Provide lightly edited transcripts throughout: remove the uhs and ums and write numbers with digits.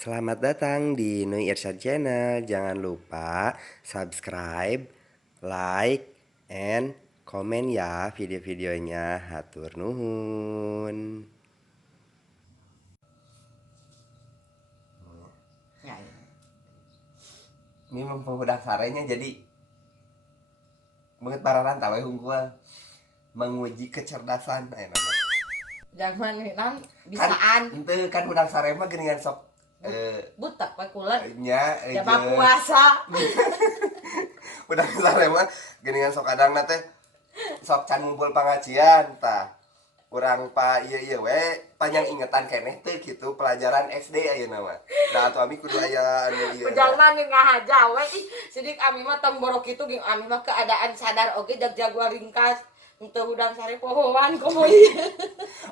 Selamat datang di Nui Irsyad Channel. Jangan lupa subscribe, like, and komen ya video-videonya. Hatur nuhun. Ya, ya. Ini mempemudah sarenya jadi banget bararan tahu unggul menguji kecerdasan nama. Jangan nan Kan bisaan ente kan udang sare mah geuningan sok butak we kulat nya jama puasa. udang sare mah geuningan sok kadangna teh sok can ngumpul pangajian tah urang pa ieu we panjang ingetan keneh teh kitu pelajaran SD ayeuna mah da atuh ami kudu aya anu ieu Ujang mah nih ngahaja we ih sidik ami mah temborok kitu ging ami mah keadaan sadar oge jak jaguar ringkas henteu udang sare pohoan komo ieu.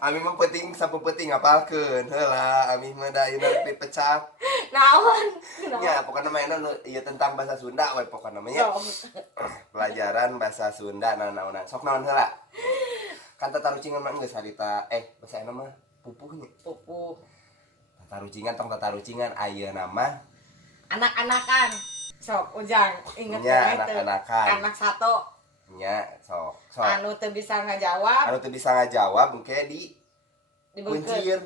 ami mah penting sapepenting ngapalkeun heula ami mah da ayeuna rek dipecak Naon? nya pokona mah ieu tentang bahasa Sunda we pokona mah nya pelajaran bahasa Sunda naon-naonan sok naon heula kan tatarucingan mah geus harita bahasa euna mah pupuhnya Pupuh. tatarucingan tong tatarucingan ayeuna mah Anak-anakan. Sok ujang inget nya we teu. anak-anakan Anak sato nya sok anu teu bisa ngajawab anu teu bisa ngajawab engke dibeukeut. kuncir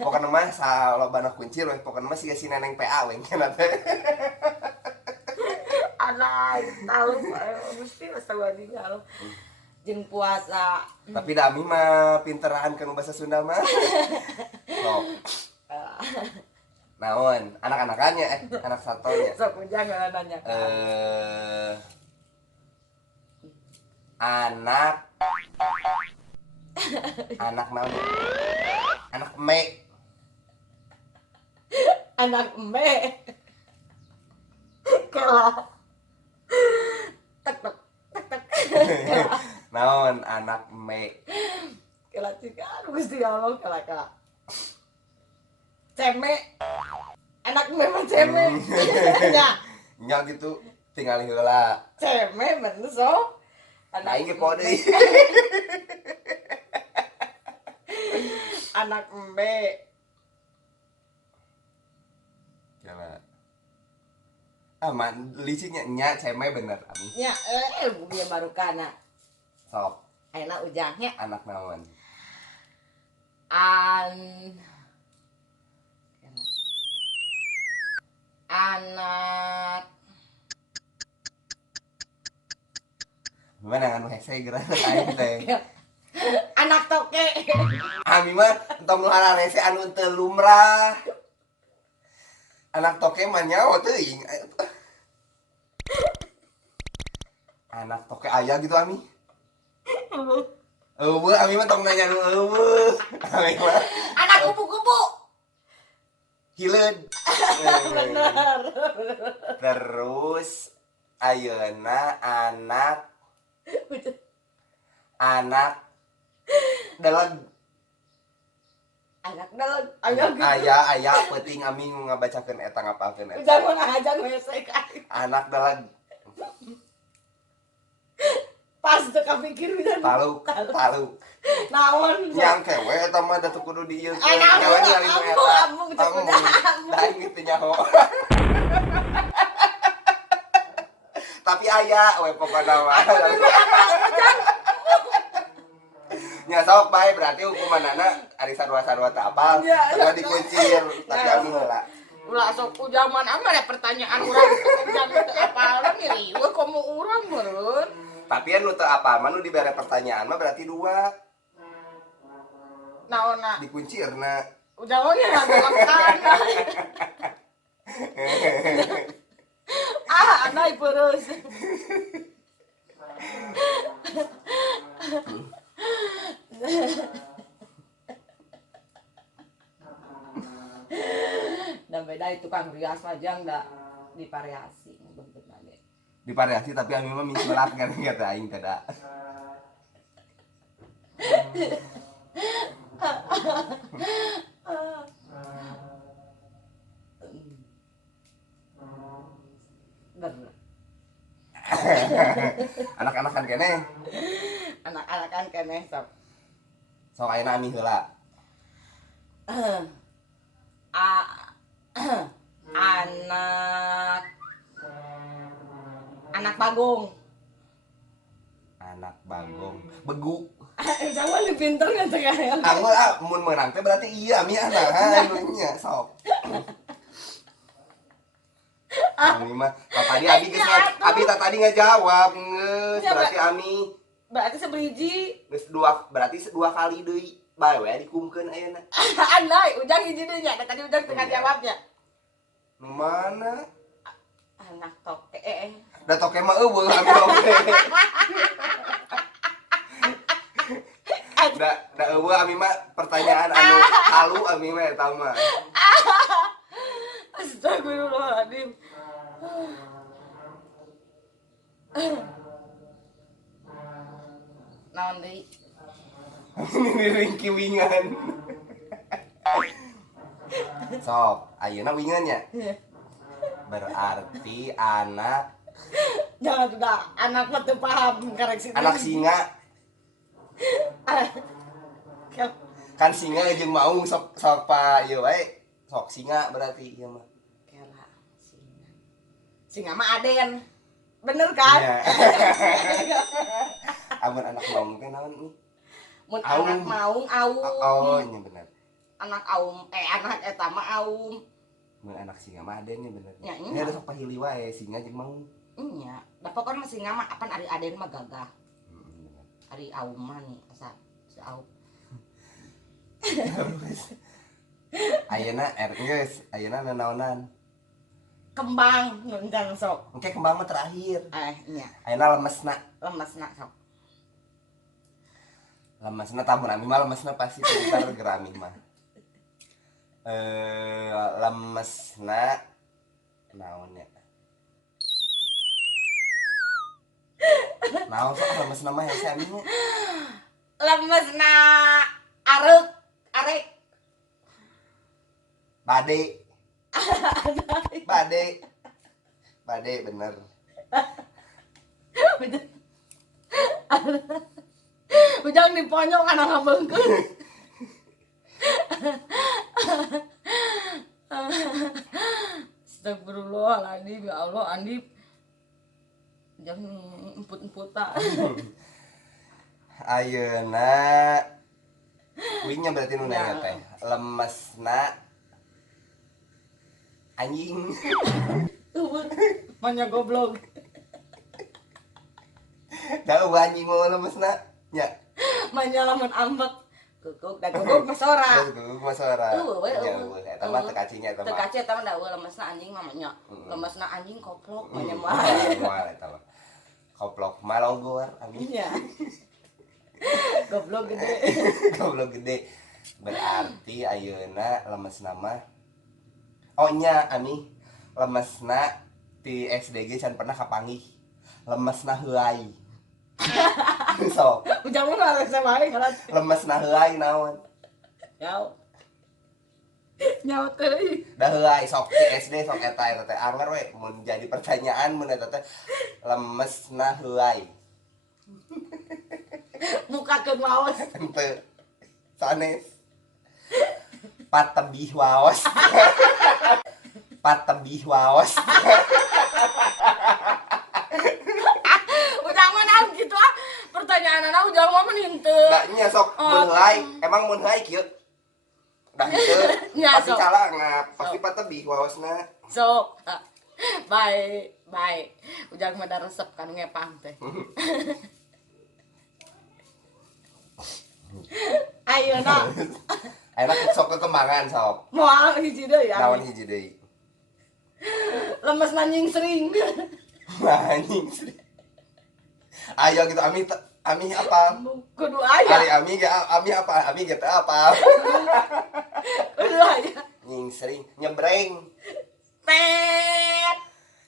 pokona mah salobana kuncir we pokona mah siga si neneng PA we kana teh Anak tahu mesti asa wadingal jeung puasa. tapi da ami mah pinteran kana bahasa Sunda mah sok naon anak-anakannya anak satonya Sok ujang nanya anak anak naon anak me anak eme kela tek tek tek tek naon anak me kela cikan Gusti Allah kela ceme anak eme mah ceme nya nya gitu tinggal heula ceme bener so nah ini kode anak eme Kela aman liciknya nya ceme bener ami nya dia baru kana sok ayeuna ujangnya anak naon anak gimana anu hese geura aing teh anak toke ami mah entong nu hararese anu teu lumrah anak toke mah nyaho teuing anak toke aya gitu ami eueuh ami mah tong nanya nu eueuh ami mah anak kupu-kupu hileud bener terus ayeuna anak dalag anak dalam ayo aya penting ami ngabacakeun eta ngapalkeun eta jangan ngajak wesek anak dalag pas teu kapikir bisa taluk naon nyang kewe eta mah da teu kudu di ieu naon kewe ningali nu eta ambung da gitu nyaho tapi aya we pokona mah nya sok bae berarti hukumanana ari sarua-sarua teu apal teu dikuncir tapi ami heula ulah sok ujaman ada pertanyaan urang ujang teu apal nih we komo urang meureun tapi anu teu apal mah nu dibere pertanyaan mah berarti dua naonna dikuncirna ujang we ngadakan anai peureuh dan beda itu tukang rias aja enggak divariasi bentuknya deh. divariasi tapi ami mah misulat kan kata aing teh da Bener. anak-anakan keneh Anak-anakan keneh sok. sok ayeuna ami heula A bagong. Anak bagong begu. Jangan dipinternya teh ya. Mun menang teh berarti iya Ami anak nya sok. Ami mah tadi Abi geus Abi tadi ngajawab geus berarti Ami Berarti sebriji. geus berarti dua kali deui bae we dikumkeun ayeuna. Andai ujang hiji deui nya tadi ujang teu jawabnya. Nu mana? Anak toke. Da toke mah eueuh Ami toke. Da eueuh Ami mah pertanyaan anu halu Ami mah eta mah. Astagfirullahaladzim. Naon deui? Ini ringki wingan. Sok, ayeuna wingan nya. Berarti anak Jangan sudah anak mah teu paham koreksi. anak singa. Kan singa jeung maung sok pa ieu wae. Sok singa berarti ieu mah. Kela singa. Singa mah aden. Bener kan? Iya. Amun anak maung teh naon nih? Mun Aum. anak maung aum. Oh, nya bener. Anak aum anak eta mah aum. Mun anak singa mah aden nya bener. Ya, iya. Nya sok pahili wae singa jeung maung. Nya, da pokona singa mah apan ari aden mah gagah. Bener. Ari aum mah nih asa si aum. Ayeuna geus, ayeuna nanaonan. Kembang nundang sok. Engke kembang mah terakhir. Nya, Ayeuna lemesna. lemesna sok. Lemesna tamun Ami mah lemesna pasti pintar gerami mah. Lemesna naon ya? Naon sok lemesna mah ya si Ami nya? Lemesna arek. Bade bener. Ujang diponyok anak ngabeungkeun. Astagfirullahaladzim, ya Allah, Andi jangan emput-emputan. Ayeuna wingnya berarti nu nanya teh. Lemesna anjing. Manya goblok. Da anjing mau lemesna nya. Manya lamun ambek. Guguk, da guguk mah sora. Guguk mah sora. We. Nya eueuh eta mah teu kacinya eta Teu mah. kaci eta mah da lemesna anjing mah nya. Lemesna anjing koplok manya mah. Moal eta mah. Koplok mah logor Ami. Iya. Goblok gede. Goblok gede. Berarti ayeuna lemesna mah oh nya Ami lemesna ti SDG can pernah kapanggih. Lemesna heulai. Sok. Ujang mah harus sama ngalat. Lemesna heulai naon? Yau. Nyawa teuing. Da heulai sok ti SD sok eta teh anger we mun jadi pertanyaan mun eta teh lemesna heulai. Mukakeun waos. Henteu. Sanes. Patebih waos. Patebih waos. Ujang mah naon gitu ah. Pertanyaanana ujang mah meunin teu. Da nya sok mun heulai, emang mun heulai kieu. Da kieu Nya, pasti sok. calangap, pasti patebih waosna. Sok. Baik. Ujang mah da resep kan ngepang teh. Ayeuna Enak sok kekembangan sok. moal hiji deui ya. Naon hiji deui. Lemesna nyingsring. Anjing. Ayo gitu Ami apa? Kudu aya. Ari Ami apa? Ami gitu apa? Kudu aya. Nyingsring, nyebreng, Tet.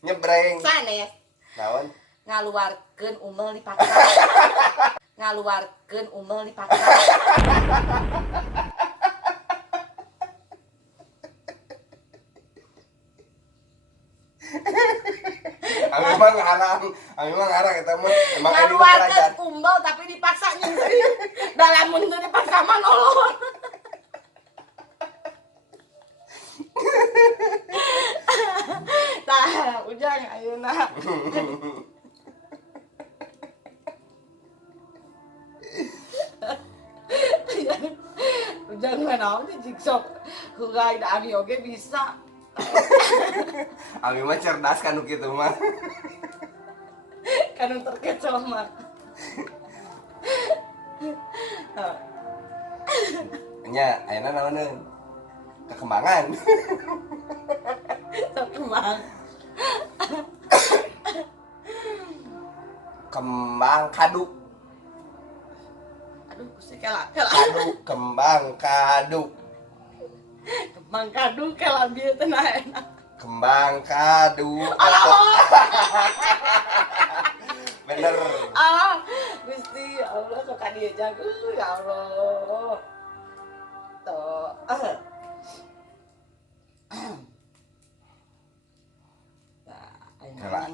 nyebreng. Sanes. Naon? Ngaluarkeun umel dipaksa. Ngaluarkeun umel dipaksa. Ami mah ngarang eta mah emang ini Ngaluarkeun pelajar. umbel tapi dipaksa nyingsring. Dalam mun teu dipaksa mah nolong. Tah, ujang ayeuna. sok heugai da ami oge bisa. Ami mah cerdas kan kitu mah. Kan terkecoh mah. Nya ayeuna naoneun? Kekembangan. Sok kembang. Kembang kadu. Aduh, pusing kela. Kela. Kadu, kembang kadu. Kembang kadu kela bieu teh nah enak. Kembang kadu. Bener. Ah, Gusti ya Allah sok ka dieu jag. Ya Allah. Tuh. Kela.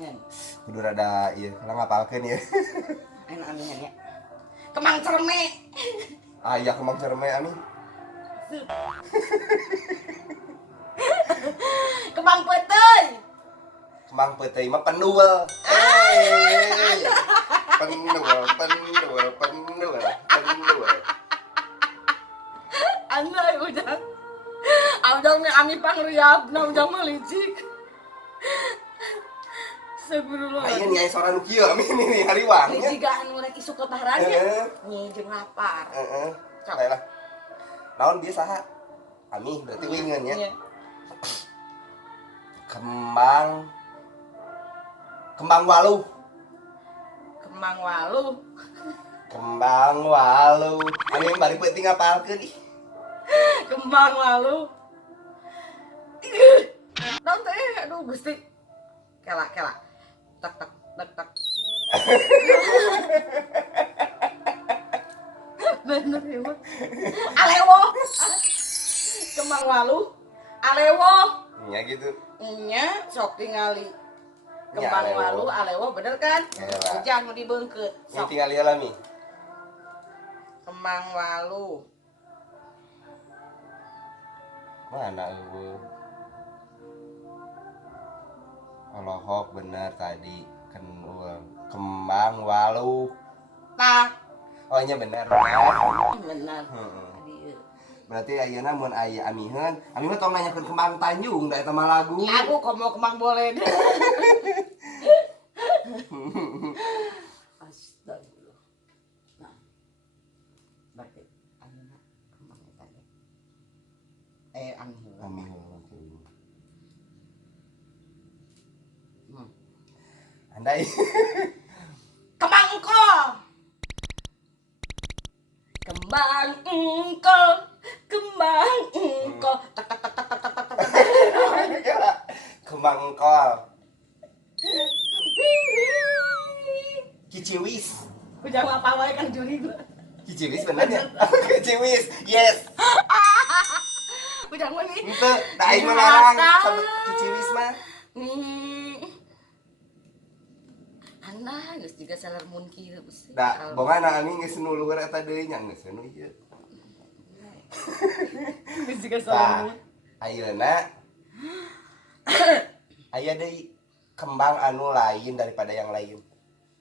Kudu rada ieu, kalau ngapalkeun ieu. Enak amihan ya. Kembang cerme. Aya kembang cerme ami. Kembang peuteuy. Kembang peuteuy mah penduel. Penduel, penduel, penduel, penduel. Andai ujang. Ujang mi ami pangriapna ujang mah licik. Astagfirullah. Aya nya sora nu kieu ami nih hariwang nya. Licik anu rek isuk lebaran ya. Nyi jeung lapar. Heeh. Baiklah. Naon bieu saha? Ami berarti wingeun nya. Iya. Kembang waluh. Kembang waluh. Kembang waluh. Ami bari penting ngapalkeun ih. Kembang waluh. Naon teh aduh Gusti. Kela. Tak. Bener ya mah. Alewo. Kembang waluh. Alewo. Nya gitu. Nya sok tingali. Nya Kembang alewo. waluh alewo bener kan? Iyalah. Ujang nu dibeungkeut. Ini Sok. tinggal ieu lah mi. Kembang waluh. Mana eueuh? Alohok bener tadi kan kembang waluh. Nah, Oh nya bener. bener. Heeh. Tadi Berarti ayeuna mun aya amiheun, ami mah tong nanyakeun kembang Tanjung da eta mah lagu. lagu komo kembang boleh deh. Astagfirullah. Nah. Berarti ayeuna kembang eta deh. Ami. Amiheun. Hmm. Andai. Kembang engkol. Kembang engkol. Tak. Kembang engkol. Kiciwis. Ujang apa wae kan juri gua. Kiciwis bener ya? Kiciwis. Yes. Ujang mah nih. Henteu, da aing mah ngarang Rasa. sama kiciwis mah. Anak geus juga salar mun kieu beusi. Da, bongana ami geus nu luhur eta deui nya geus nu ieu. Geus juga salar Tah, mun. ayeuna aya deui kembang anu lain daripada yang lain.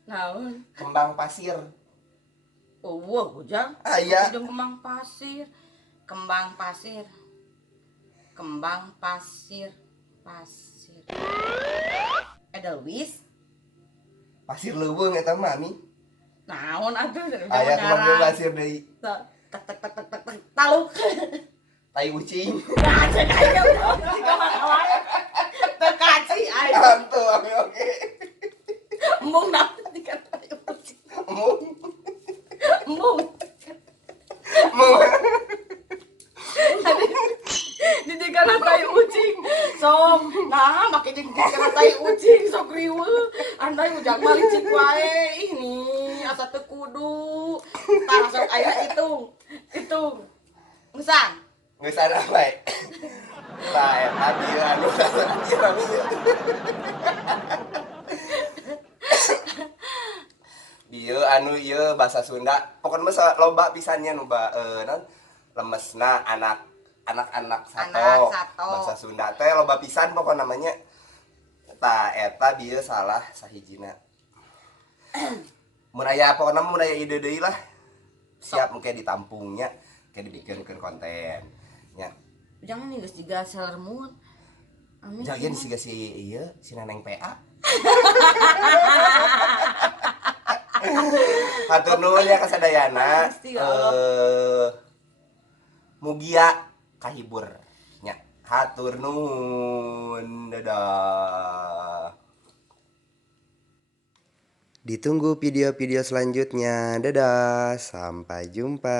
Naon? Kembang pasir. Wah, Ujang. Aya. Jeung kembang pasir. Kembang pasir. Kembang pasir. Pasir. Edelweiss. Pasir leuweung eta mah ami. Naon atuh? Aya kembang pasir deui. Tak. Taluk. Tai ucing. Nah, cek aja jika masalah. Terkaci aja. Hantu ami oge. Embung dah. Dikatain ucing. Mung. Embung. Mung. Didikana tai ucing. Sok, nah make didikana tai ucing sok riweuh. Andai ujang mah licik wae. Ini asa teu kudu. Tah sok aya hitung. Ngesan. Geus ada bae. Tah eta dieu anu anjir ami. Dieu anu ieu bahasa Sunda. Pokona mah loba pisannya nu naon lemesna anak-anak sato. Anak sato. Bahasa Sunda teh loba pisan pokona namanya. Tah eta dieu salah sahijina. Mun aya pokona mun aya ide deui lah. Siap mungkin ditampungnya, kayak dibikinkeun konten. nya. Jangan nih geus jiga Sailor Moon. Amin. Jangan siga si ieu si Neneng PA. Hatur nuhun ya kasadayana. Gusti ya Allah. Mugia kahibur nya. Hatur nuhun. Dadah. Ditunggu video-video selanjutnya. Dadah, sampai jumpa.